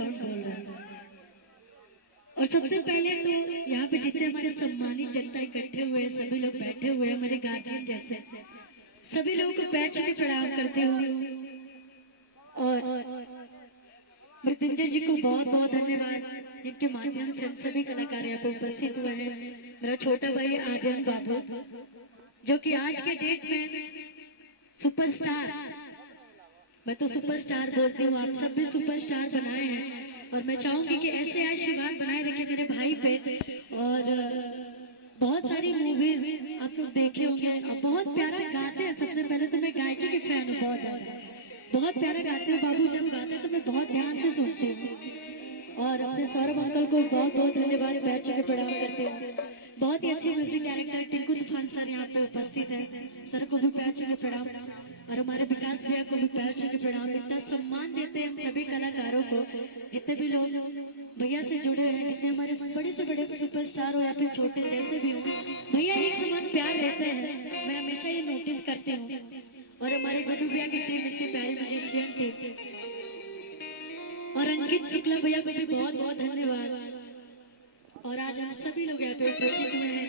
साउंड बोल रहा है। और सबसे पहले तो यहाँ पे जितने हमारे सम्मानित जनता इकट्ठे हुए, सभी लोग बैठे हुए, हमारे गार्जियन जैसे सभी लोगों को पैर छू के प्रणाम करते हुए और मृत्युंजय जी को बहुत बहुत धन्यवाद, जिनके माध्यम से हम सभी कलाकार यहाँ पे उपस्थित हुए हैं। मेरा छोटा भाई आर्यन बाबू, जो कि आज के डेट में सुपरस्टार, मैं तो सुपरस्टार बोलती हूँ, आप सब भी सुपरस्टार बनाए हैं और मैं चाहूंगी कि ऐसे आशीर्वाद बनाए रखे मेरे भाई पे। और बहुत सारी मूवीज आप लोग देखे होंगे और बहुत प्यारा गाते हैं। सबसे पहले तो मैं गायकी की फैन हूँ, बहुत ज्यादा, बहुत प्यारा गाते हो बाबू। जब गाते हैं तो मैं बहुत ध्यान से सुनती हूँ। और अपने सौरभ अंकल को बहुत बहुत धन्यवाद, पैर छू के प्रणाम करते हैं। बहुत ही अच्छे म्यूजिक डायरेक्टर टिंकू तूफान सर यहाँ पे उपस्थित है, सर को भी पैर छू के प्रणाम। और हमारे विकास भैया को भी पैर छू के प्रणाम। इतना सम्मान देते हैं हम सभी कलाकारों को, जितने भी लोग भैया से जुड़े हैं, जितने हमारे बड़े से बड़े सुपरस्टार हो या फिर छोटे जैसे भी हो, भैया एक समान प्यार देते हैं। मैं हमेशा ये नोटिस करती हूँ। और हमारे गुड्डू भैया की टीम इतनी प्यारी म्यूजिशियन टीम, और अंकित शुक्ला भैया को भी बहुत बहुत धन्यवाद। और आज हम सभी लोग यहाँ पे उपस्थित हुए हैं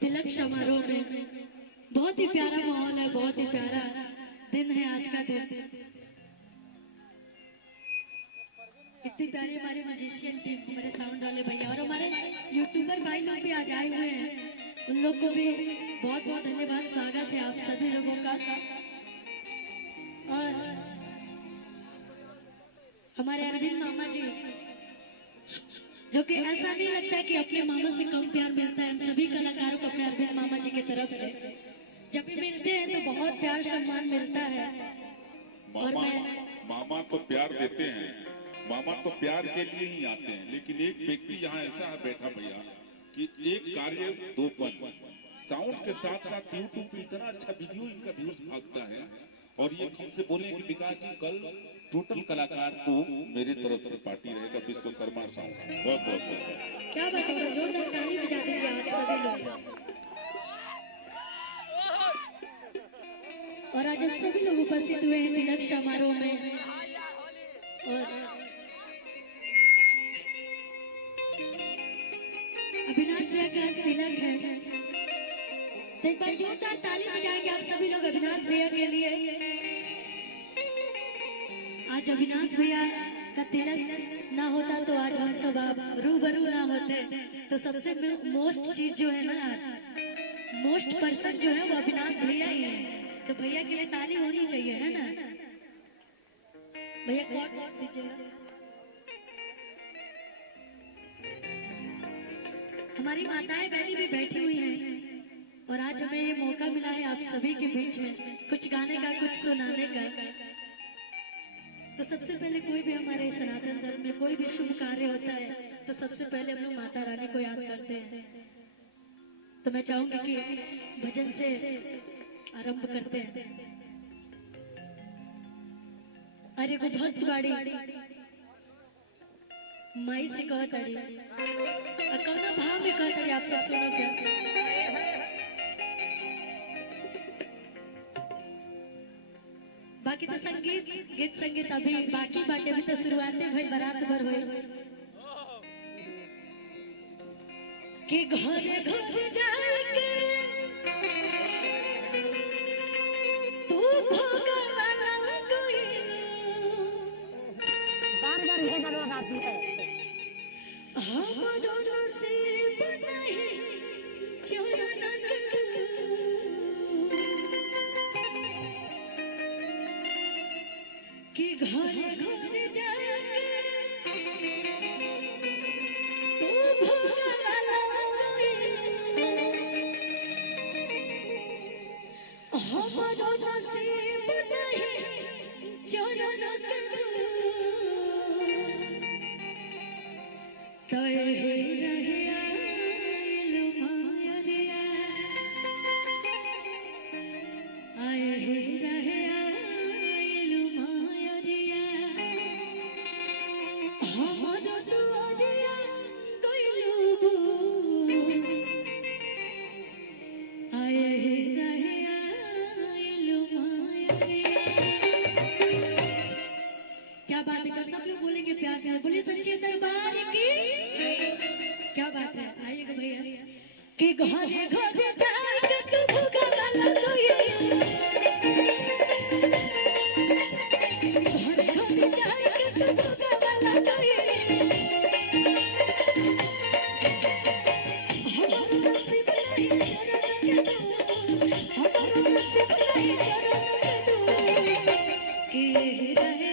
तिलक समारोह में। बहुत ही प्यारा माहौल है, बहुत ही प्यारा दिन है आज का दिन। इतनी प्यारी हमारी म्यूजिशियन टीम, हमारे साउंड वाले भैया और हमारे यूट्यूबर भाई लोग भी आज आए हुए हैं, उन लोग को भी बहुत बहुत धन्यवाद। स्वागत है आप सभी लोगों का। और हमारे अरविंद मामा जी, जो कि ऐसा नहीं लगता कि अपने मामा से कम प्यार मिलता है। हम सभी कलाकारों को अपने अरविंद मामा जी की तरफ से जब भी मिलते हैं तो बहुत प्यार सम्मान मिलता है। और मामा तो प्यार देते हैं, मामा तो प्यार के लिए ही आते हैं। लेकिन एक व्यक्ति यहाँ ऐसा है बैठा भैया कि एक कार्य दो पल, साउंड के साथ साथ यूट्यूब पे इतना अच्छा वीडियो इनका व्यूज भागता है। और ये खुद से बोले कि विकास जी कल टोटल कलाकार को मेरी तरफ से पार्टी रहेगा विश्वकर्मा साउंड। बहुत बहुत क्या बात है, जोरदार ताली बजा दीजिए आप सभी लोग। और आज हम सभी लोग उपस्थित हुए हैं तिलक समारोह में। और अविनाश भैया का आज तिलक है, तो एक बार जोरदार ताली बजाएंगे आप सभी लोग अविनाश भैया के लिए। आज अविनाश भैया का तिलक ना होता तो आज हम सब आप रूबरू ना होते। तो सबसे मोस्ट चीज जो है ना, आज मोस्ट पर्सन जो है वो अविनाश भैया ही है। तो भैया के लिए ताली होनी चाहिए, है ना भैया? कॉर्ड दीजिएगा। हमारी माताएं बहनी भी बैठी हुई हैं और आज हमें ये मौका मिला है आप सभी के बीच में कुछ गाने का, कुछ सुनाने का। तो सबसे पहले कोई भी हमारे सनातन धर्म में कोई भी शुभ कार्य होता है तो सबसे पहले हम लोग माता रानी को याद करते हैं। तो मैं चाहूंगी कि भजन से आरंभ करते हैं। अरे को भक्त बाड़ी माई से कह ताड़ी, कौना भाव में कह ताड़ी, आप सब सुनो क्या? बाकी तो संगीत, गीत संगीत अभी बाकी बाटे, अभी तो शुरुआतें भइल, बारात भर भइल कि घर घर जाके तू भगवान बार-बार ये गाना गाती है। हमारो नसीब नहीं चरण कि घर घर जाके तू भगवान हमारो नसीब नहीं चरण तय रहे आइल मायरिया, आए रहे आइल मायरिया, हमरो दुआरिया गइलू आए रहे आइल मायरिया। क्या बात कर सब लोग बोलेंगे प्यार से, बोले सच्चे दरबार की। क्या बात है, आइएगा भैया। कि घरे घरे जाके तू भूखा वाला कोई, घरे घरे जाके तू भूखा वाला कोई, हमारा नसीब नहीं चरण के दो, हमारा नसीब नहीं चरण के दो, कि यही रहे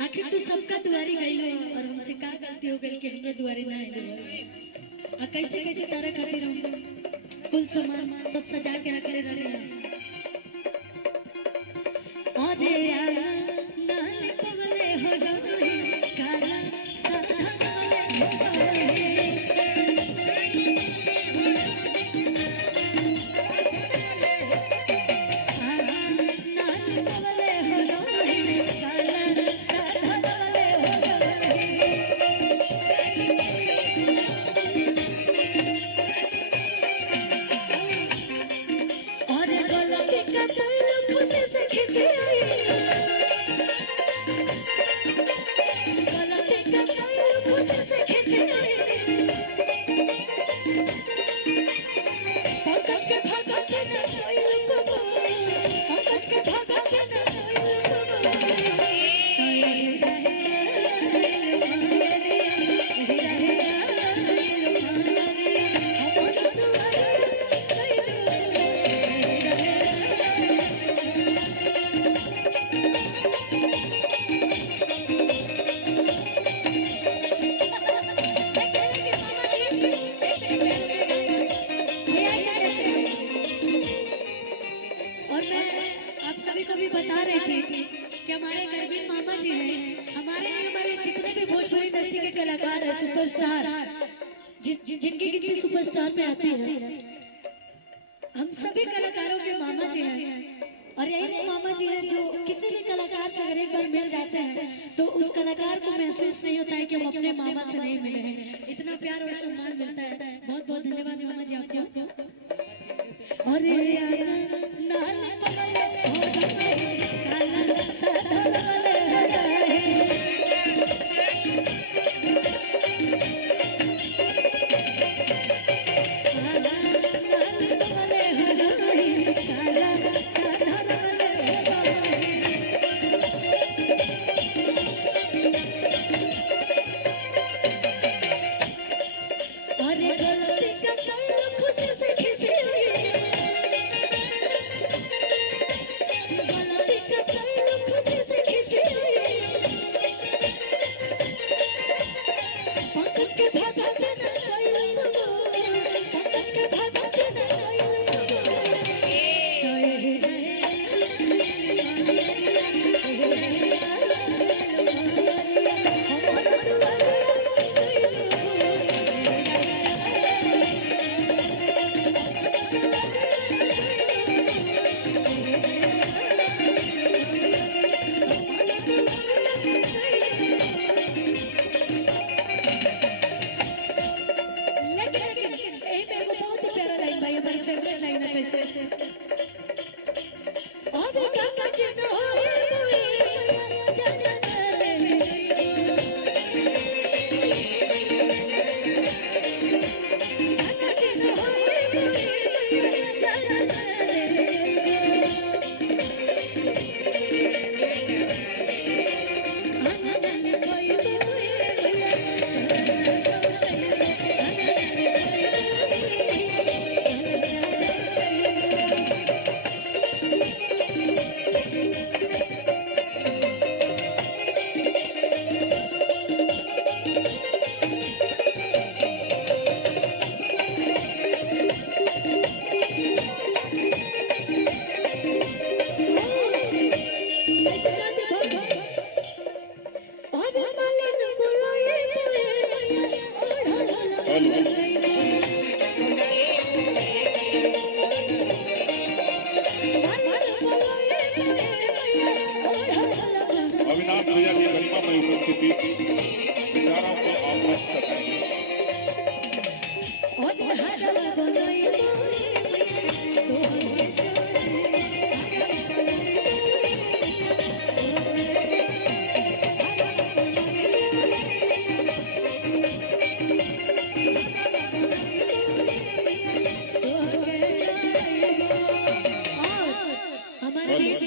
आखिर तू सबका दुआरी गइलो और हमसे का गलती हो गइल कि हमरा दुआरी ना आइलो। आ कैसे कैसे तारा खातिर हम फूल सामान सब सजा के रखले रहनी। अरे यार नाले पवले हो रही काला साधा वाले हो रही। बता रहे थे कि हमारे गरबीन मामा जी हैं, हमारे जितने भी भोजपुरी इंडस्ट्री के कलाकार हैं, सुपरस्टार जिनकी गिनती सुपरस्टार में आती है, हम सभी कलाकारों के मामा जी हैं। और यही मामा जी हैं जो किसी भी कलाकार से अगर एक बार मिल जाते हैं तो उस कलाकार को महसूस नहीं होता है कि हम अपने मामा से नहीं मिले हैं। इतना प्यार और सम्मान मिलता है। बहुत बहुत धन्यवाद मामा जी आपको। और बनाई